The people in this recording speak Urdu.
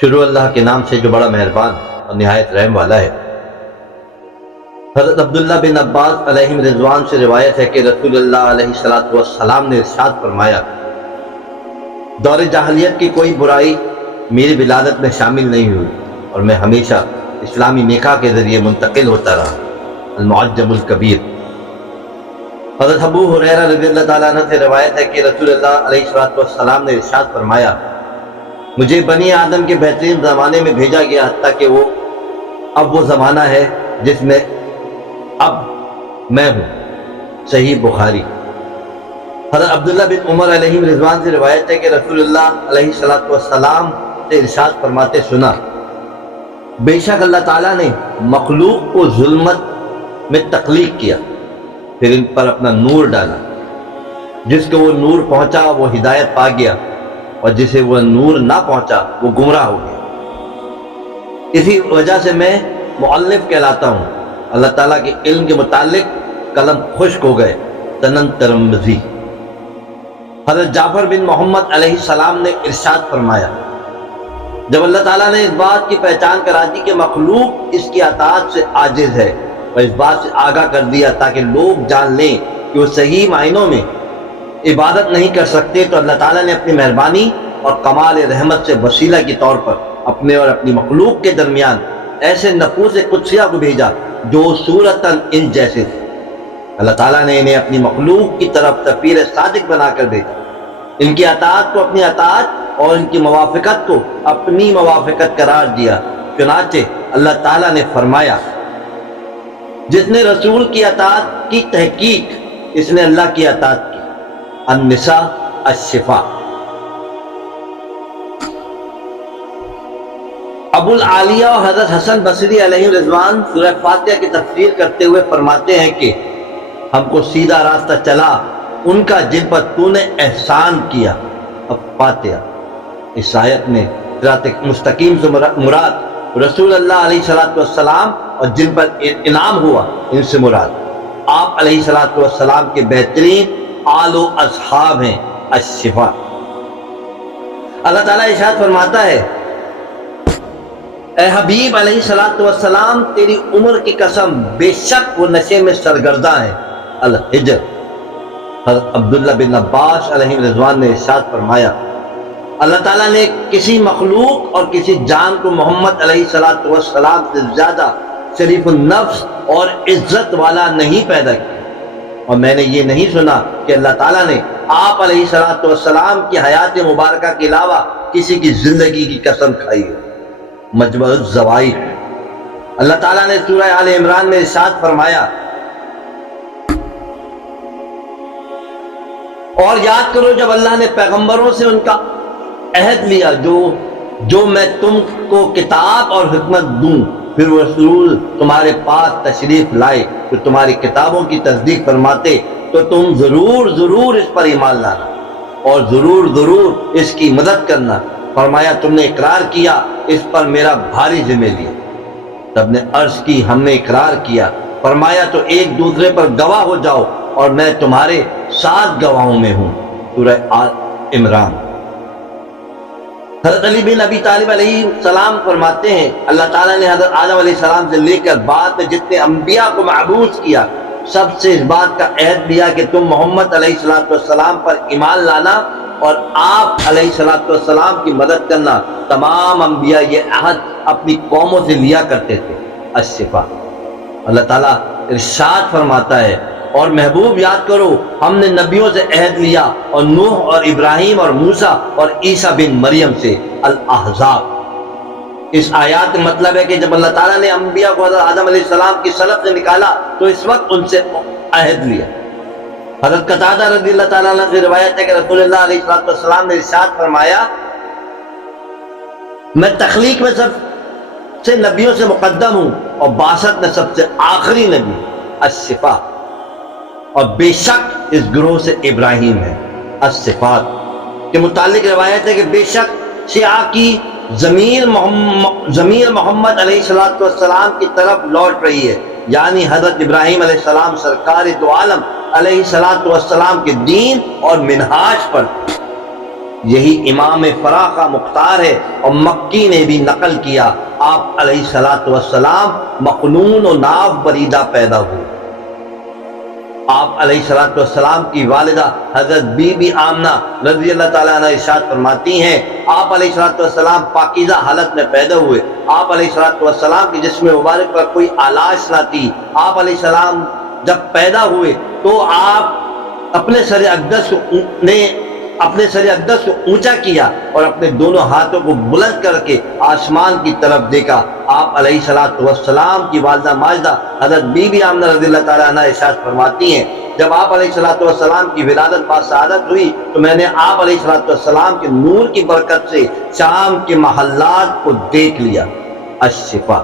شروع اللہ کے نام سے جو بڑا مہربان اور نہایت رحم والا ہے۔ حضرت عبداللہ بن عباس علیہ رضوان سے روایت ہے کہ رسول اللہ علیہ السلام نے ارشاد فرمایا، دور جاہلیت کی کوئی برائی میری ولادت میں شامل نہیں ہوئی اور میں ہمیشہ اسلامی نکاح کے ذریعے منتقل ہوتا رہا۔ المعجم الکبیر۔ حضرت ابو ہریرہ رضی اللہ تعالیٰ عنہ سے روایت ہے کہ رسول اللہ علیہ السلام نے ارشاد فرمایا، مجھے بنی آدم کے بہترین زمانے میں بھیجا گیا، حتیٰ کہ اب وہ زمانہ ہے جس میں اب میں ہوں۔ صحیح بخاری۔ حضرت عبداللہ بن عمر علیہ رضوان سے روایت ہے کہ رسول اللہ علیہ السلام سے ارشاد فرماتے سنا، بے شک اللہ تعالیٰ نے مخلوق کو ظلمت میں تخلیق کیا، پھر ان پر اپنا نور ڈالا، جس کو وہ نور پہنچا وہ ہدایت پا گیا اور جسے وہ نور نہ پہنچا وہ گمراہ ہو گیا۔ اسی وجہ سے میں مؤلف کہلاتا ہوں۔ اللہ تعالیٰ کے علم کے متعلق قلم خشک ہو گئے۔ سنن ترمذی۔ حضرت جعفر بن محمد علیہ السلام نے ارشاد فرمایا، جب اللہ تعالیٰ نے اس بات کی پہچان کرا دی کہ مخلوق اس کی اطاعت سے عاجز ہے اور اس بات سے آگاہ کر دیا تاکہ لوگ جان لیں کہ وہ صحیح معنوں میں عبادت نہیں کر سکتے، تو اللہ تعالیٰ نے اپنی مہربانی اور کمال رحمت سے وسیلہ کے طور پر اپنے اور اپنی مخلوق کے درمیان ایسے نفوس قدسیہ کو بھیجا جو صورتاً ان جیسے تھے۔ اللہ تعالیٰ نے انہیں اپنی مخلوق کی طرف سفیر صادق بنا کر بھیجا، ان کی اطاعت کو اپنی اطاعت اور ان کی موافقت کو اپنی موافقت قرار دیا۔ چنانچہ اللہ تعالیٰ نے فرمایا، جس نے رسول کی اطاعت کی تحقیق اس نے اللہ کی اطاعت کی۔ النساء الشفاء۔ ابو العالیہ اور حضرت حسن بصری علیہ رضوان سورہ فاتحہ کی تفسیر کرتے ہوئے فرماتے ہیں کہ ہم کو سیدھا راستہ چلا ان کا جن پر تو نے احسان کیا۔ اب فاتحہ۔ اس آیت میں صراط مستقیم سے مراد رسول اللہ علیہ السلام اور جن پر انعام ہوا ان سے مراد آپ علیہ السلام کے بہترین آل و اصحاب ہیں۔ الشفاء۔ اللہ تعالیٰ ارشاد فرماتا ہے، اے حبیب علیہ السلام تیری عمر کی قسم بے شک وہ نشے میں سرگرداں ہے۔ الحجر۔ حضرت عبداللہ بن عباس علیہ رضوان نے ارشاد فرمایا، اللہ تعالیٰ نے کسی مخلوق اور کسی جان کو محمد علیہ السلام سے زیادہ شریف النفس اور عزت والا نہیں پیدا کیا، اور میں نے یہ نہیں سنا کہ اللہ تعالیٰ نے آپ علیہ السلام کی حیات مبارکہ کے علاوہ کسی کی زندگی کی قسم کھائی ہے۔ مجمع الزوائد۔ اللہ تعالیٰ نے سورہ آل عمران میں ارشاد فرمایا، اور یاد کرو جب اللہ نے پیغمبروں سے ان کا عہد لیا جو میں تم کو کتاب اور حکمت دوں، پھر وہ رسول تمہارے پاس تشریف لائے تو تمہاری کتابوں کی تصدیق فرماتے تو تم ضرور اس پر ایمان لانا اور ضرور اس کی مدد کرنا۔ فرمایا تم نے اقرار کیا، اس پر میرا بھاری ذمہ لیا۔ تب نے عرض کی ہم نے اقرار کیا۔ فرمایا تو ایک دوسرے پر گواہ ہو جاؤ اور میں تمہارے ساتھ گواہوں میں ہوں۔ سورہ آل عمران۔ حضرت علی بن ابی طالب علیہ السلام فرماتے ہیں، اللہ تعالیٰ نے حضرت آدم علیہ السلام سے لے کر بعد میں جتنے انبیاء کو مبعوث کیا سب سے اس بات کا عہد لیا کہ تم محمد علیہ السلام پر ایمان لانا اور آپ علیہ السلام کی مدد کرنا۔ تمام انبیاء یہ عہد اپنی قوموں سے لیا کرتے تھے۔ الشفاء۔ اللہ تعالیٰ ارشاد فرماتا ہے، اور محبوب یاد کرو ہم نے نبیوں سے عہد لیا اور نوح اور ابراہیم اور موسیٰ اور عیسیٰ بن مریم سے۔ الاحزاب۔ اس آیات کا مطلب ہے کہ جب اللہ تعالیٰ نے انبیاء کو حضرت آدم علیہ السلام کی سلب سے نکالا تو اس وقت ان سے عہد لیا۔ حضرت قتادہ رضی اللہ تعالیٰ عنہ سے روایت ہے کہ رسول اللہ علیہ السلام نے ارشاد فرمایا، میں تخلیق میں سب سے نبیوں سے مقدم ہوں اور بعثت میں سب سے آخری نبی۔ الشفاء۔ اور بے شک اس گروہ سے ابراہیم ہے۔ الصفات کے متعلق روایت ہے کہ بے شک شیعہ کی ضمیر محمد علیہ السلام کی طرف لوٹ رہی ہے، یعنی حضرت ابراہیم علیہ السلام سرکار دو عالم علیہ السلام کے دین اور منہاج پر۔ یہی امام فراخہ مختار ہے، اور مکی نے بھی نقل کیا آپ علیہ الصلوۃ والسلام مقنون و ناف بریدہ پیدا ہوئے۔ آپ علیہ الصلوۃ والسلام کی والدہ حضرت بی بی آمنہ رضی اللہ تعالیٰ عنہ ارشاد فرماتی ہیں آپ علیہ الصلوۃ والسلام پاکیزہ حالت میں پیدا ہوئے۔ آپ علیہ الصلوۃ والسلام کی جسم مبارک پر کوئی آلائش نہ تھی۔ آپ علیہ السلام جب پیدا ہوئے تو آپ اپنے سر اقدس کو اونچا کیا اور اپنے دونوں ہاتھوں کو بلند کر کے آسمان کی طرف دیکھا۔ آپ علیہ الصلوۃ والسلام کی والدہ ماجدہ حضرت بی بی آمنہ رضی اللہ تعالیٰ عنہ ارشاد فرماتی ہیں جب آپ علیہ الصلوۃ والسلام کی ولادت باسعادت ہوئی تو میں نے آپ علیہ الصلوۃ والسلام کے نور کی برکت سے شام کے محلات کو دیکھ لیا۔ الشفا۔